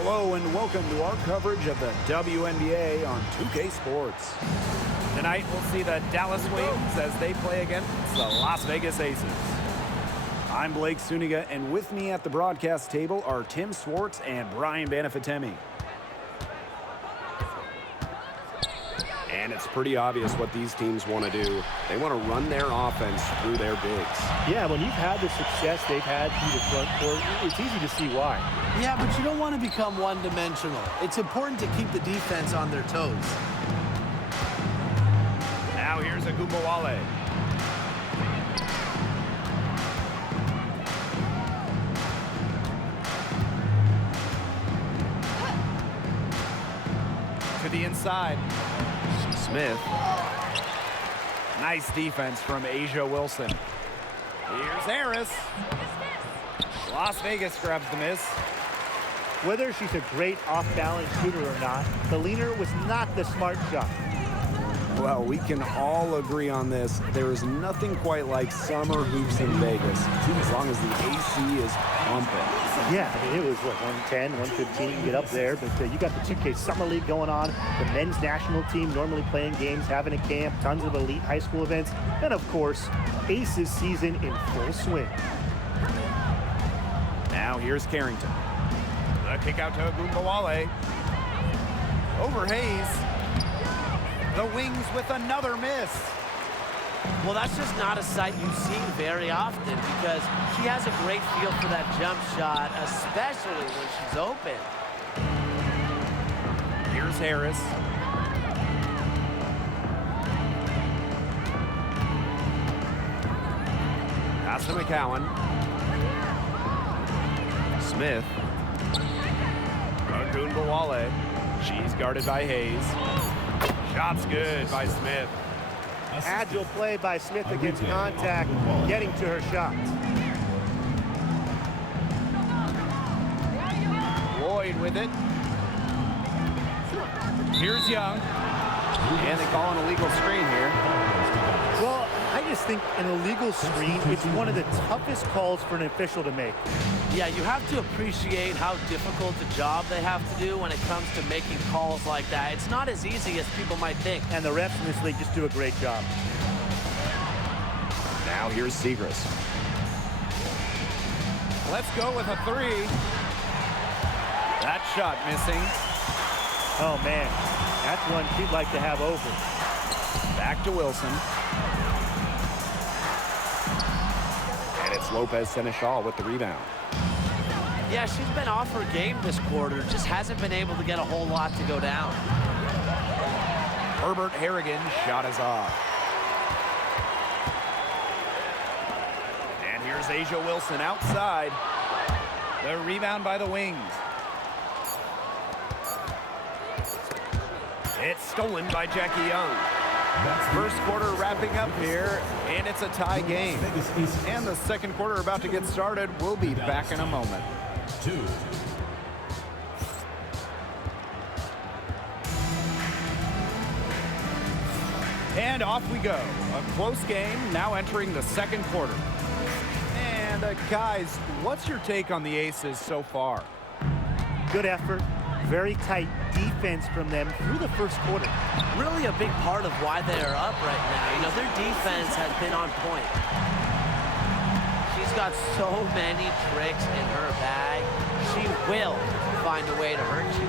Hello and welcome to our coverage of the WNBA on 2K Sports. Tonight we'll see the Dallas Wings as they play against the Las Vegas Aces. I'm Blake Suniga, and with me at the broadcast table are Tim Swartz and Brian Banafitemi. And it's pretty obvious what these teams want to do. They want to run their offense through their bigs. Yeah, when you've had the success they've had through the front court, it's easy to see why. Yeah, but you don't want to become one-dimensional. It's important to keep the defense on their toes. Now here's Wnba. To the inside. Smith. Nice defense from Asia Wilson. Here's Harris. Las Vegas grabs the miss. Whether she's a great off-balance shooter or not, the leaner was not the smart shot. Well, we can all agree on this. There is nothing quite like summer hoops in Vegas, as long as the AC is pumping. Yeah, I mean, it was, 110, 115, you can get up there, but you got the 2K Summer League going on, the men's national team normally playing games, having a camp, tons of elite high school events, and of course, Aces season in full swing. Now here's Carrington. The kick out to Wnba. Over Hayes. The Wings with another miss. Well, that's just not a sight you see very often because she has a great feel for that jump shot, especially when she's open. Here's Harris. Pass to McCowan. Smith. Wnba. She's guarded by Hayes. Shot's good by Smith. Agile play by Smith against contact, getting to her shots. Lloyd with it. Here's Young. And they call an illegal screen here. Well, I just think an illegal screen, it's one of the toughest calls for an official to make. Yeah, you have to appreciate how difficult a job they have to do when it comes to making calls like that. It's not as easy as people might think. And the refs in this league just do a great job. Now here's Segrist. Let's go with a three. That shot missing. Oh, man, that's one she'd like to have over. Back to Wilson. And it's Lopez Seneschal with the rebound. Yeah, she's been off her game this quarter. Just hasn't been able to get a whole lot to go down. Herbert Harrigan's shot is off. And here's Asia Wilson outside. The rebound by the Wings. It's stolen by Jackie Young. First quarter wrapping up here, and it's a tie game. And the second quarter about to get started. We'll be back in a moment. And off we go. A close game now entering the second quarter. And guys, what's your take on the Aces so far? Good effort, very tight defense from them through the first quarter. Really a big part of why they are up right now. You know, their defense has been on point. She's got so many tricks in her bag. She will find a way to hurt you.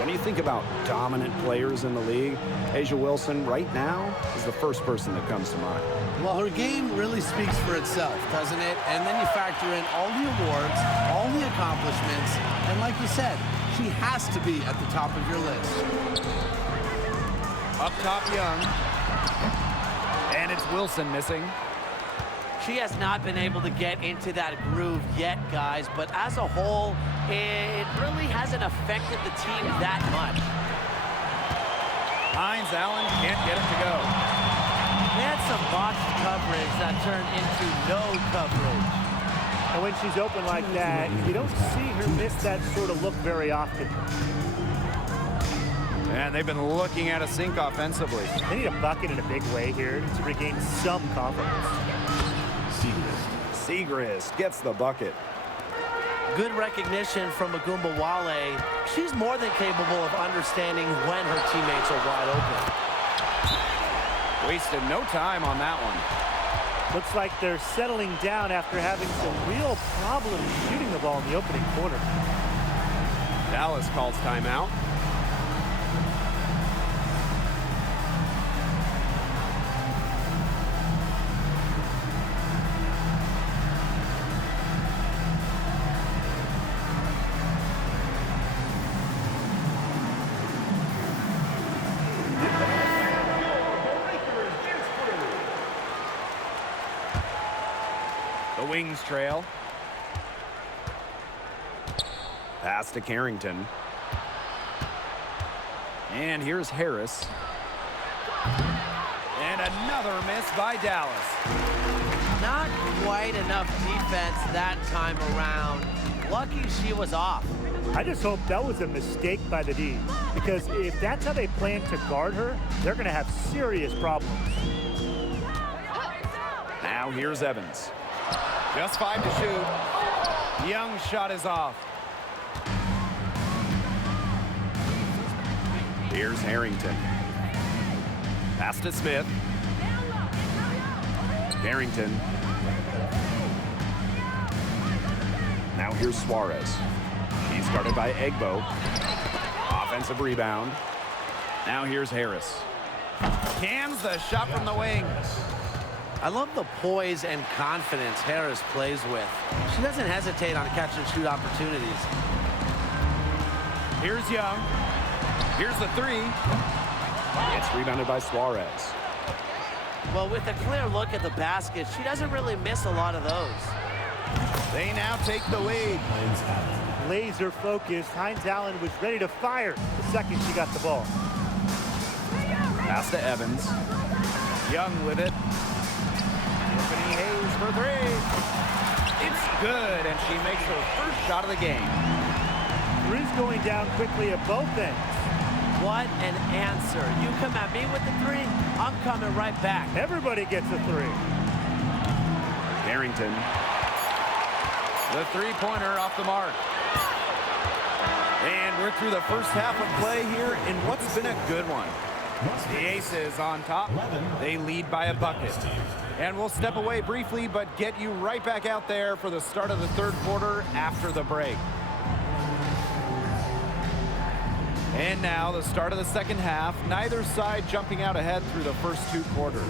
When you think about dominant players in the league, Asia Wilson right now is the first person that comes to mind. Well, her game really speaks for itself, doesn't it? And then you factor in all the awards, all the accomplishments, and like you said, she has to be at the top of your list. Up top, Young. And it's Wilson missing. She has not been able to get into that groove yet, guys, but as a whole, it really hasn't affected the team that much. Hines Allen can't get it to go. They had some botched coverage that turned into no coverage. And when she's open like that, you don't see her miss that sort of look very often. And they've been looking at a sink offensively. They need a bucket in a big way here to regain some confidence. Segrist gets the bucket. Good recognition from Wnba. She's more than capable of understanding when her teammates are wide open. Wasted no time on that one. Looks like they're settling down after having some real problems shooting the ball in the opening quarter. Dallas calls timeout. The Wings trail. Pass to Carrington. And here's Harris. And another miss by Dallas. Not quite enough defense that time around. Lucky she was off. I just hope that was a mistake by the D, because if that's how they plan to guard her, they're going to have serious problems. Now here's Evans. Just 5 to shoot. Young's shot is off. Here's Harrington. Pass to Smith. Carrington. Now here's Suarez. He's guarded by Wnba. Offensive rebound. Now here's Harris. Cans the shot from the wing. I love the poise and confidence Harris plays with. She doesn't hesitate on catch and shoot opportunities. Here's Young. Here's the three. It's rebounded by Suarez. Well, with a clear look at the basket, she doesn't really miss a lot of those. They now take the lead. Laser focused. Hines Allen was ready to fire the second she got the ball. Pass to Evans. Young with it. Tiffany Hayes for three. It's good, and she makes her first shot of the game. Three's going down quickly at both ends. What an answer. You come at me with the three, I'm coming right back. Everybody gets a three. Carrington. The three-pointer off the mark. And we're through the first half of play here in what's been a good one. The Aces on top. They lead by a bucket. And we'll step away briefly, but get you right back out there for the start of the third quarter after the break. And now the start of the second half. Neither side jumping out ahead through the first two quarters.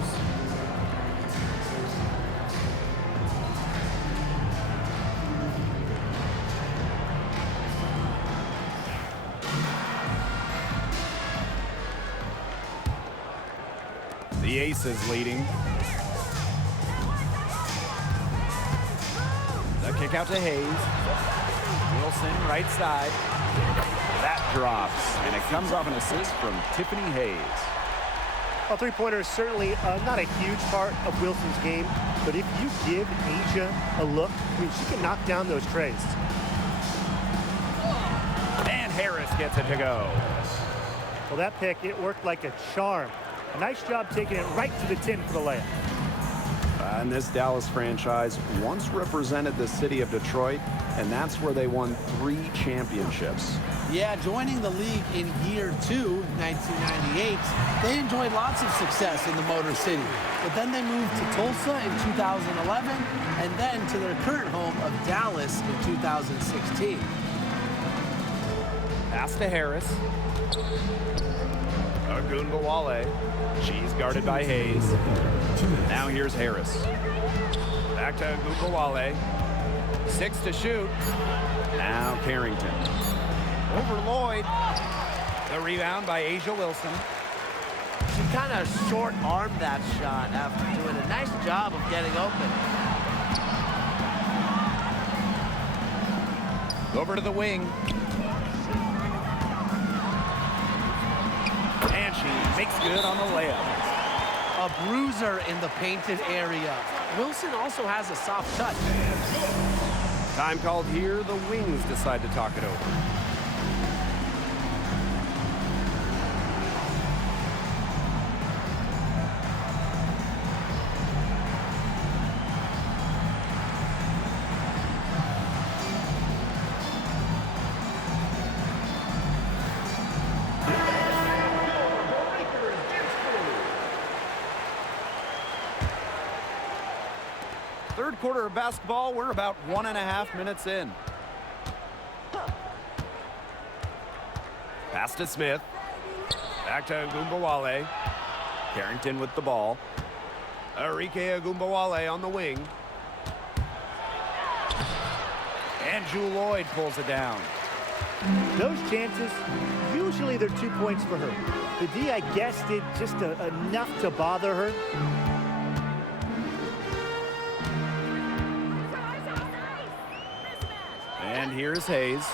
The Aces leading. The kick out to Hayes. Wilson right side. That drops, and it comes off an assist from Tiffany Hayes. Well, three-pointer is certainly not a huge part of Wilson's game, but if you give Asia a look, I mean, she can knock down those trays. And Harris gets it to go. Well, that pick, it worked like a charm. A nice job taking it right to the tin for the layup. And this Dallas franchise once represented the city of Detroit, and that's where they won 3 championships. Yeah, joining the league in year 2, 1998, they enjoyed lots of success in the Motor City. But then they moved to Tulsa in 2011, and then to their current home of Dallas in 2016. Pass to Harris. Wnba. She's guarded by Hayes. Now here's Harris. Back to Wnba. 6 to shoot. Now Carrington. Over Lloyd. The rebound by Asia Wilson. She kind of short-armed that shot after doing a nice job of getting open. Over to the wing. And she makes good on the layup. A bruiser in the painted area. Wilson also has a soft touch. Time called here. The Wings decide to talk it over. third quarter of basketball. We're about 1.5 minutes in. Pass to Smith. Back to Wnba. Carrington with the ball. Arike Wnba on the wing. And Jewel Lloyd pulls it down. Those chances, usually they're 2 points for her. The D, I guess, did just enough to bother her. And here's Hayes.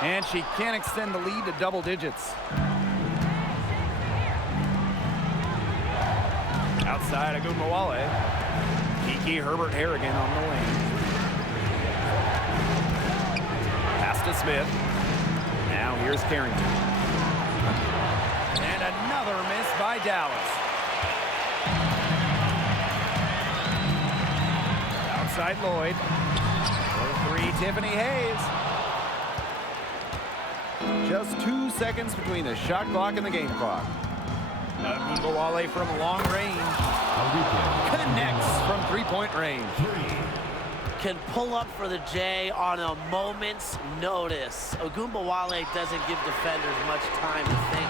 And she can't extend the lead to double digits. Outside of Gunbowale. Kiki Herbert Harrigan on the wing. Pass to Smith. Now here's Carrington. And another miss by Dallas. Outside Lloyd. For three, Tiffany Hayes. Just 2 seconds between the shot clock and the game clock. Gunbowale from long range. Connects from three-point range. Can pull up for the J on a moment's notice. Gunbowale doesn't give defenders much time to think.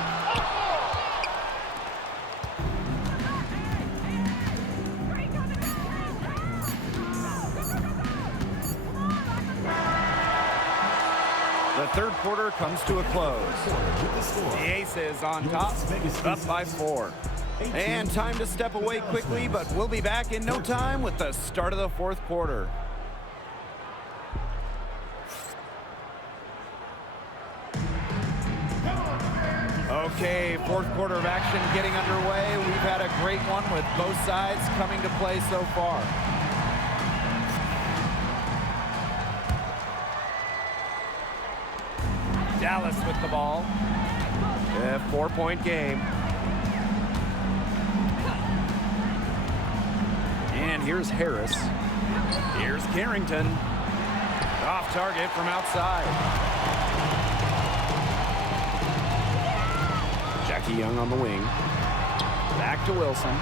The third quarter comes to a close. The Aces on top, up by 4. And time to step away quickly, but we'll be back in no time with the start of the fourth quarter. Okay, fourth quarter of action getting underway. We've had a great one with both sides coming to play so far. Dallas with the ball. A 4-point game. And here's Harris. Here's Carrington. Off target from outside. Jackie Young on the wing. Back to Wilson.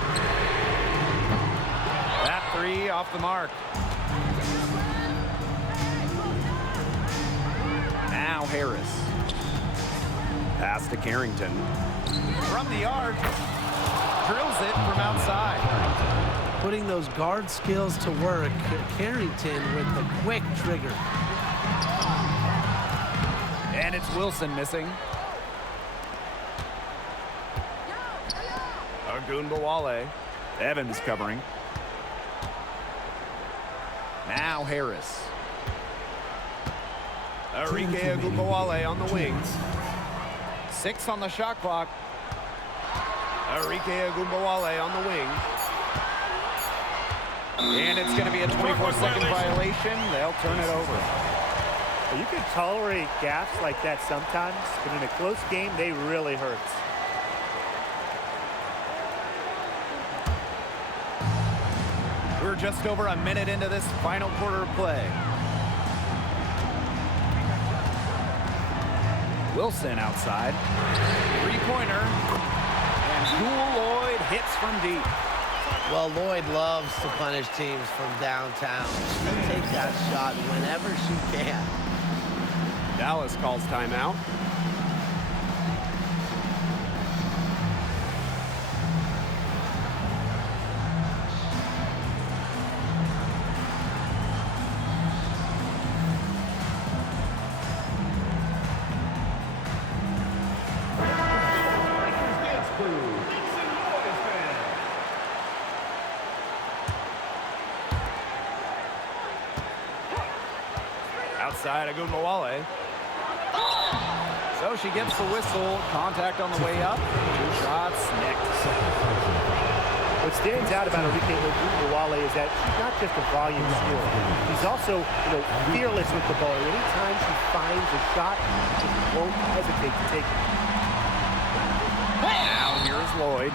That three off the mark. Now Harris. Pass to Carrington. From the arc. Drills it from outside. Putting those guard skills to work. Carrington with the quick trigger. And it's Wilson missing. Gunbowale. Evans covering. Now Harris. Arike Gunbowale on the wing. 6 on the shot clock. Arike Gunbowale on the wing. And it's going to be a 24-second violation. They'll turn it over. You can tolerate gaps like that sometimes, but in a close game, they really hurt. We're just over a minute into this final quarter of play. Wilson outside. Three-pointer. And Jewel Lloyd hits from deep. Well, Lloyd loves to punish teams from downtown. She'll take that shot whenever she can. Dallas calls timeout. Outside of Gunbowale. So she gets the whistle. Contact on the way up. 2 shots next. What stands out about Arike Gunbowale is that she's not just a volume scorer. She's also, fearless with the ball. Anytime she finds a shot, she won't hesitate to take it. Now here's Lloyd.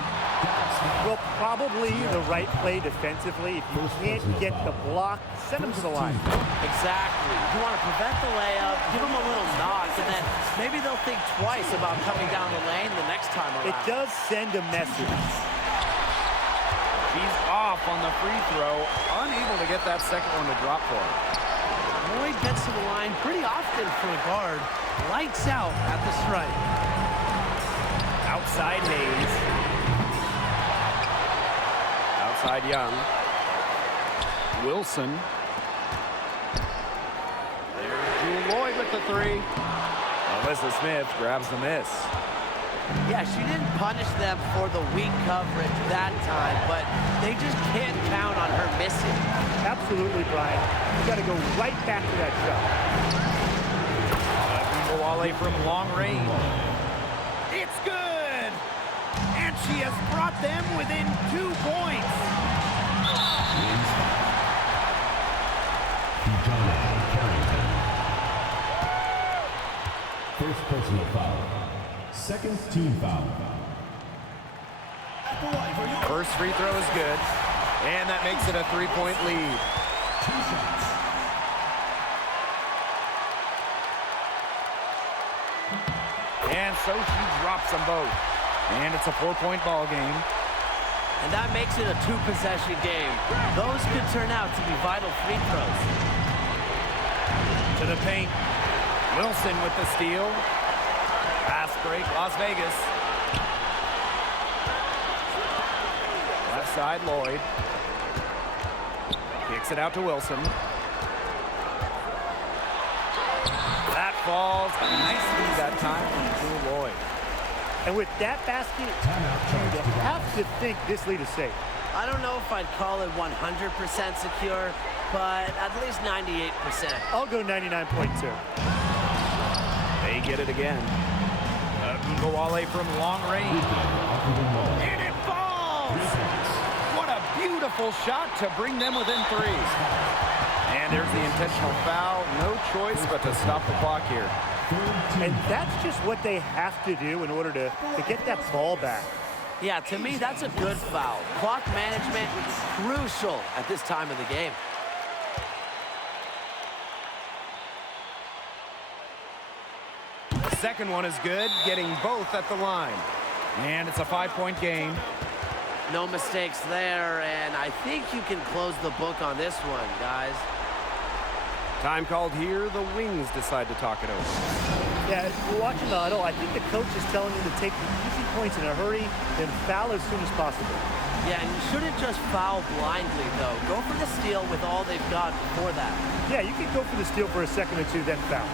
Well, probably the right play defensively. If you can't get the block, send them to the line. Exactly. You want to prevent the layup, give them a little knock, and then maybe they'll think twice about coming down the lane the next time around. It does send a message. She's off on the free throw, unable to get that second one to drop for her. Lloyd gets to the line pretty often for a guard. Lights out at the stripe. Outside Hayes. Outside Young. Wilson. There's Jewel Lloyd with the three. Alyssa Smith grabs the miss. Yeah, she didn't punish them for the weak coverage that time, but they just can't count on her missing. Absolutely, Brian. You got to go right back to that shot. Wnba from long range. It's good! And she has brought them within 2 points. First personal foul. Second team foul. First free throw is good. And that makes it a 3-point lead. 2 shots. And so she drops them both. And it's a 4-point ball game. And that makes it a 2-possession game. Those could turn out to be vital free throws. To the paint. Wilson with the steal. Fast break, Las Vegas. Left side, Lloyd. Kicks it out to Wilson. That falls nicely that time from Jewel Lloyd. And with that basket, you have to think this lead is safe. I don't know if I'd call it 100% secure, but at least 98%. I'll go 99.2. They get it again. Wnba from long range. And it falls! What a beautiful shot to bring them within 3. And there's the intentional foul. No choice but to stop the clock here. And that's just what they have to do in order to get that ball back. Yeah, to me, that's a good foul. Clock management, crucial at this time of the game. The second one is good, getting both at the line. And it's a 5-point game. No mistakes there, and I think you can close the book on this one, guys. Time called here. The Wings decide to talk it over. Yeah, we're watching the huddle. I think the coach is telling them to take the easy points in a hurry and foul as soon as possible. Yeah, and you shouldn't just foul blindly, though. Go for the steal with all they've got before that. Yeah, you can go for the steal for a second or two, then foul.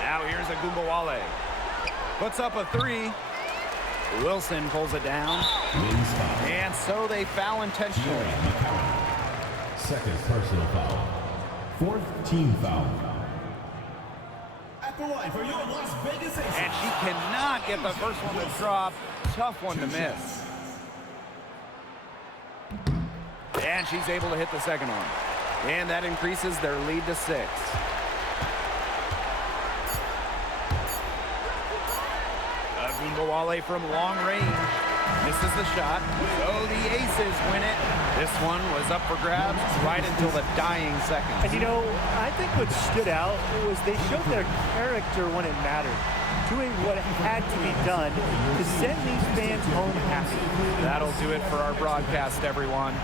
Now here's Wnba. Puts up a 3. Wilson pulls it down. And so they foul intentionally. Second personal foul. Fourth team foul. And she cannot get the first one to drop. Tough one to miss. And she's able to hit the second one. And that increases their lead to 6. Wnba from long range. Misses the shot. So the Aces win it. This one was up for grabs right until the dying seconds. And you know, I think what stood out was they showed their character when it mattered, doing what had to be done to send these fans home happy. That'll do it for our broadcast, everyone.